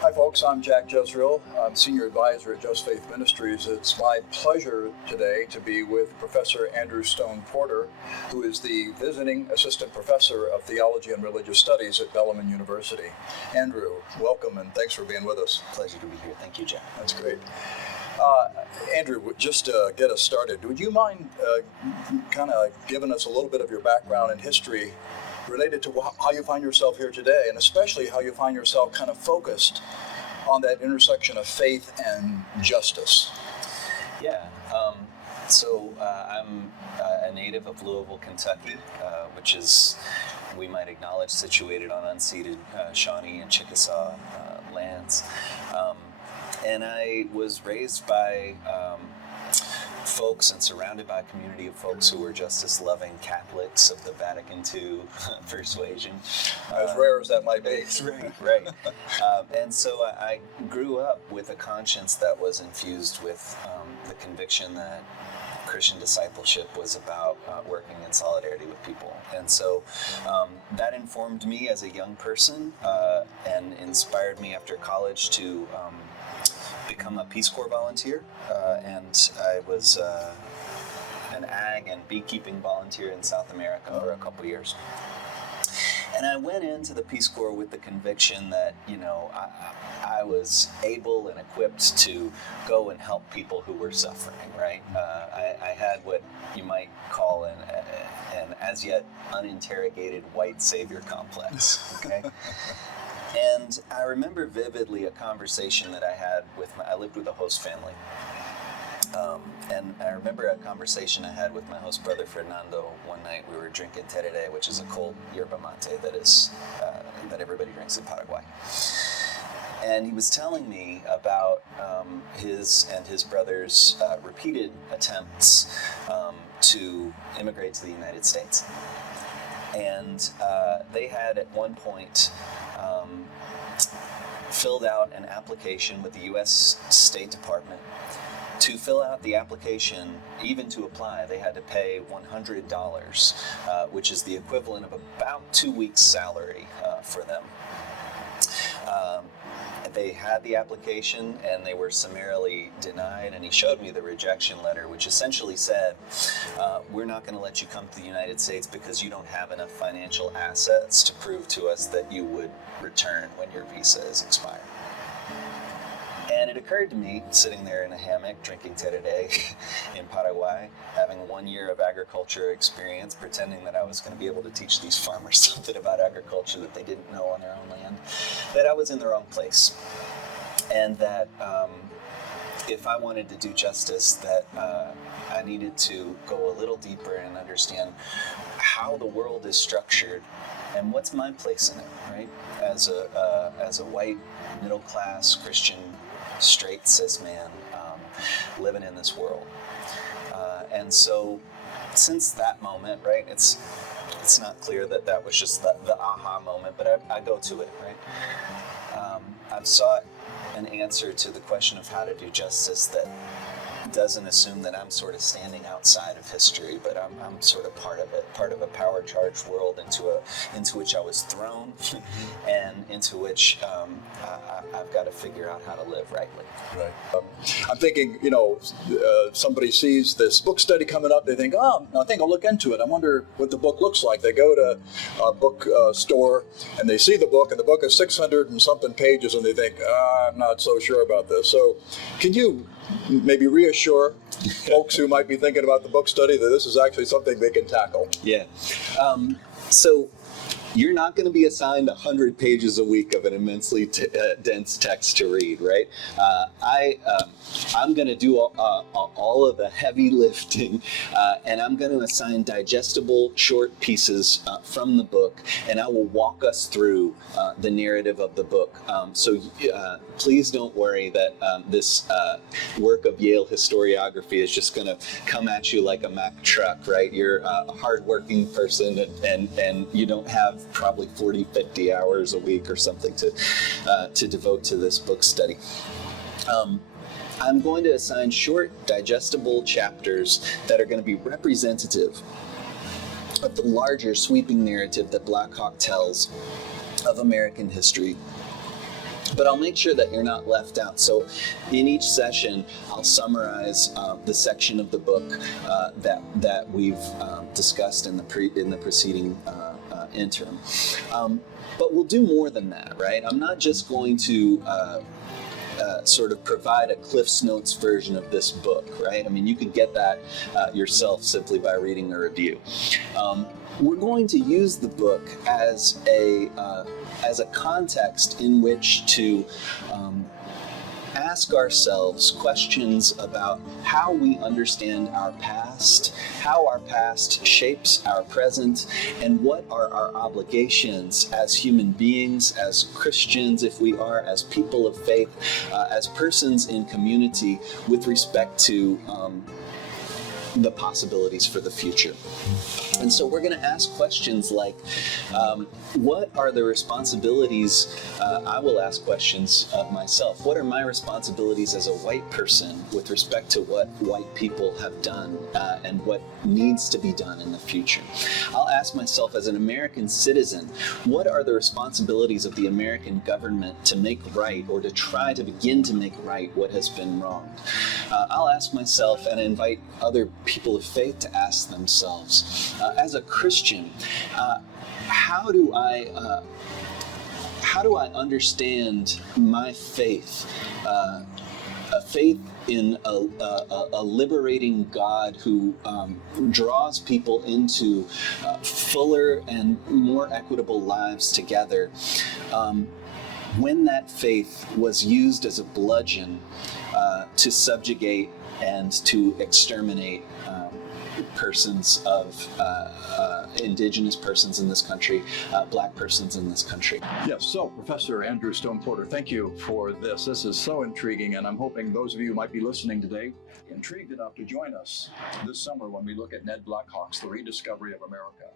Hi folks, I'm Jack Jezreel. I'm Senior Advisor at Just Faith Ministries. It's my pleasure today to be with Professor Andrew Stone Porter, who is the Visiting Assistant Professor of Theology and Religious Studies at Bellarmine University. Andrew, welcome and thanks for being with us. Pleasure to be here. Thank you, Jack. That's great. Andrew, just to get us started, would you mind kind of giving us a little bit of your background and history related to how you find yourself here today, and especially how you find yourself kind of focused on that intersection of faith and justice? Yeah. I'm a native of Louisville, Kentucky, which is, we might acknowledge, situated on unceded Shawnee and Chickasaw lands. And I was raised by folks and surrounded by a community of folks who were justice-loving Catholics of the Vatican II persuasion. As rare as that might be. Right. And so I grew up with a conscience that was infused with the conviction that Christian discipleship was about working in solidarity with people. And so that informed me as a young person and inspired me after college to become a Peace Corps volunteer, and I was an ag and beekeeping volunteer in South America for a couple years. And I went into the Peace Corps with the conviction that, I was able and equipped to go and help people who were suffering, right? I had what you might call an as yet uninterrogated white savior complex, okay? And I remember vividly a conversation that I had I lived with a host family. And I remember a conversation I had with my host brother Fernando one night. We were drinking tereré, which is a cold yerba mate that everybody drinks in Paraguay. And he was telling me about his and his brother's repeated attempts to immigrate to the United States. And they had at one point filled out an application with the U.S. State Department. To fill out the application, even to apply, they had to pay $100, which is the equivalent of about 2 weeks' salary for them. They had the application and they were summarily denied, and he showed me the rejection letter, which essentially said, we're not going to let you come to the United States because you don't have enough financial assets to prove to us that you would return when your visa is expired. And it occurred to me, sitting there in a hammock, drinking tereré in Paraguay, having 1 year of agriculture experience, pretending that I was going to be able to teach these farmers something about agriculture that they didn't know on their own land, that I was in the wrong place. And that if I wanted to do justice, that I needed to go a little deeper and understand how the world is structured and what's my place in it, right? As a white, middle-class Christian, straight cis man living in this world. And so since that moment, right, it's not clear that was just the aha moment, but I go to it, right? I've sought an answer to the question of how to do justice that doesn't assume that I'm sort of standing outside of history, but I'm sort of part of it, part of a power-charged world into which I was thrown, and into which I've got to figure out how to live rightly. Right. I'm thinking, somebody sees this book study coming up, they think, I think I'll look into it. I wonder what the book looks like. They go to a book store and they see the book, and the book is 600 and something pages, and they think, I'm not so sure about this. So can you maybe reassure folks who might be thinking about the book study that this is actually something they can tackle? Yeah. So you're not going to be assigned 100 pages a week of an immensely dense text to read, right? I'm going to do all of the heavy lifting, and I'm going to assign digestible short pieces from the book, and I will walk us through the narrative of the book. So please don't worry that this work of Yale historiography is just going to come at you like a Mack truck, right? You're a hardworking person, and you don't have probably 40, 50 hours a week or something to devote to this book study. I'm going to assign short, digestible chapters that are going to be representative of the larger, sweeping narrative that Black Hawk tells of American history. But I'll make sure that you're not left out. So in each session, I'll summarize the section of the book that we've discussed in the preceding interim. But we'll do more than that, right? I'm not just going to sort of provide a Cliff's Notes version of this book, right? I mean, you could get that yourself simply by reading the review. We're going to use the book as a context in which to ask ourselves questions about how we understand our past, how our past shapes our present, and what are our obligations as human beings, as Christians, if we are, as people of faith, as persons in community with respect to the possibilities for the future. And so we're going to ask questions like, what are the responsibilities? I will ask questions of myself. What are my responsibilities as a white person with respect to what white people have done and what needs to be done in the future? I'll ask myself as an American citizen, what are the responsibilities of the American government to make right or to try to begin to make right what has been wrong? I'll ask myself and invite other people of faith to ask themselves, as a Christian, how do I understand my faith? A faith in a liberating God who draws people into fuller and more equitable lives together. When that faith was used as a bludgeon to subjugate and to exterminate persons of indigenous persons in this country, black persons in this country. Yes, so Professor Andrew Stone Porter, thank you for this. This is so intriguing, and I'm hoping those of you who might be listening today intrigued enough to join us this summer when we look at Ned Blackhawk's The Rediscovery of America.